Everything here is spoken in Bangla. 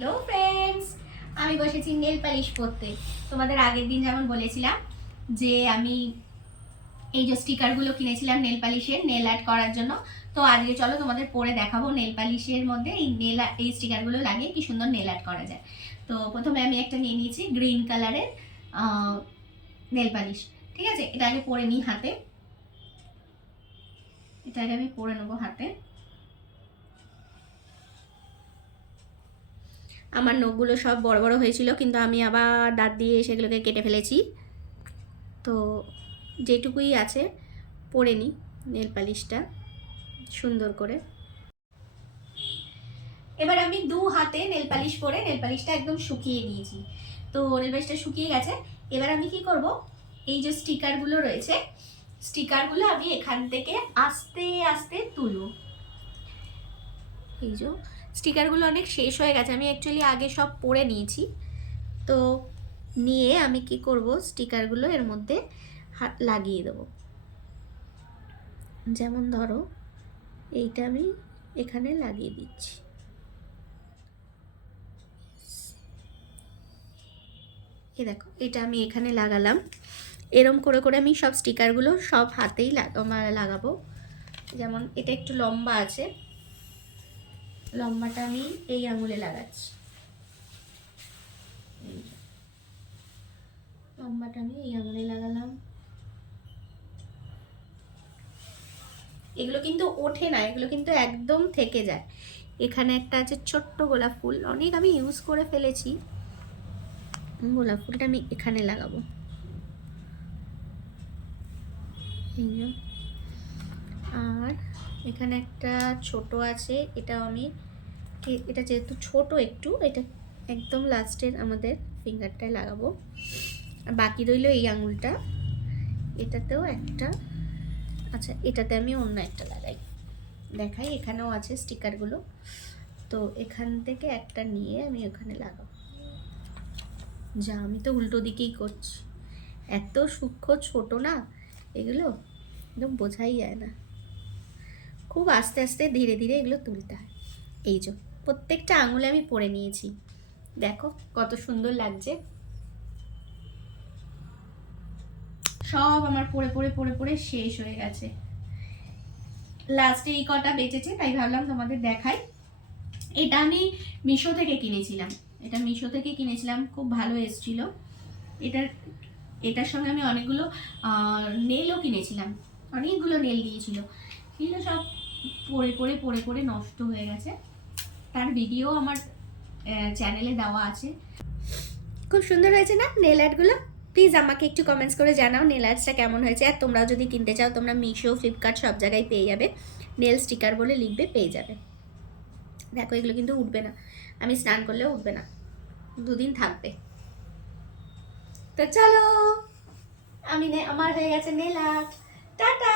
হ্যালো ফ্রেন্ডস আমি বসেছি নেল পালিশ করতে। তোমাদের আগের দিন যেমন বলেছিলাম যে আমি এই যে স্টিকারগুলো কিনেছিলাম নেল পালিশের, নেল আর্ট করার জন্য। তো আজকে চলো তোমাদের পরে দেখাবো নেল পালিশের মধ্যে এই নেল এই স্টিকারগুলো লাগিয়ে কি সুন্দর নেল আর্ট করা যায়। তো প্রথমে আমি একটা নিয়ে নিয়েছি গ্রিন কালারের নেল পালিশ। ঠিক আছে? এটা আগে পরে নিই হাতে। এটা আগে আমি পরে নেব হাতে। আমার নখগুলো সব বড় বড় হয়েছিল, কিন্তু আমি আবার দাঁত দিয়ে সেগুলোকে কেটে ফেলেছি। তো যেটুকুই আছে, পরে নিই নেল পালিশটা সুন্দর করে। এবার আমি দু হাতে নেল পালিশ পরে নেল পালিশটা একদম শুকিয়ে নিয়েছি। তো নেল পালিশটা শুকিয়ে গেছে, এবার আমি কি করব? এই যে স্টিকারগুলো রয়েছে, স্টিকারগুলো আমি এখান থেকে আস্তে আস্তে তুলব। এই যে, স্টিকারগুলো অনেক শেষ হয়ে গেছে। আমি অ্যাকচুয়ালি আগে সব পরে নিয়েছি। তো নিয়ে আমি কি করব? স্টিকারগুলো এর মধ্যে হা- লাগিয়ে দেবো। যেমন ধরো, এইটা আমি এখানে লাগিয়ে দিচ্ছি। এ দেখো, এটা আমি এখানে লাগালাম। এরম করে করে আমি সব স্টিকারগুলো সব হাতেই লাগা- লাগাবো। যেমন এটা একটু লম্বা আছে। লম্বাটা আমি এই আঙুলে লাগাচ্ছি। লম্বাটা আমি এই আঙুলে লাগালাম। এগুলো কিন্তু ওঠে না, এগুলো কিন্তু একদম থেকে যায়। এখানে একটা আছে ছোট্ট গোলাপ ফুল, অনেক আমি ইউজ করে ফেলেছি। গোলাপ ফুলটা আমি এখানে লাগাবো। আর এখানে একটা ছোট আছে, এটাও আমি এটা যেহেতু ছোট একটু, এটা একদম লাস্টের আমাদের ফিঙ্গারটায় লাগাবো। আর বাকি রইল এই আঙুলটা, এটাতেও একটা আচ্ছা এটাতে আমি অন্য একটা লাগাই। দেখাই, এখানেও আছে স্টিকারগুলো তো এখান থেকে একটা নিয়ে আমি ওখানে লাগাবো। যা, আমি তো উল্টো দিকেই করছি। এত সূক্ষ্ম ছোট না, এগুলো একদম বোঝাই যায় না। খুব আস্তে আস্তে ধীরে ধীরে এগুলো তুলতে হয়। এই যে, প্রত্যেকটা আঙুলে আমি পরে নিয়েছি। দেখো কত সুন্দর লাগছে। সব আমার পড়ে পড়ে পড়ে পড়ে শেষ হয়ে গেছে। লাস্টে এই কটা বেঁচেছে, তাই ভাবলাম তোমাদের দেখাই। এটা আমি মিশো থেকে কিনেছিলাম। এটা মিশো থেকে কিনেছিলাম, খুব ভালো এসেছিল। এটার এটার সঙ্গে আমি অনেকগুলো নেলও কিনেছিলাম। অনেকগুলো নেল দিয়েছিল। কিন্তু সব পড়ে পড়ে পড়ে পড়ে নষ্ট হয়ে গেছে। তার ভিডিও আমার চ্যানেলে দেওয়া আছে। খুব সুন্দর হয়েছে না নেল আর্টগুলো প্লিজ আমাকে একটু কমেন্টস করে জানাও নেল আর্টসটা কেমন হয়েছে। আর তোমরাও যদি কিনতে চাও, তোমরা মিশো ফ্লিপকার্ট সব জায়গায় পেয়ে যাবে। নেল স্টিকার বলে লিখবে, পেয়ে যাবে। দেখো, এগুলো কিন্তু উঠবে না। আমি স্নান করলেও উঠবে না। দুদিন থাকবে। তো চলো, আমি আমার হয়ে গেছে নেল আর্ট টাটা!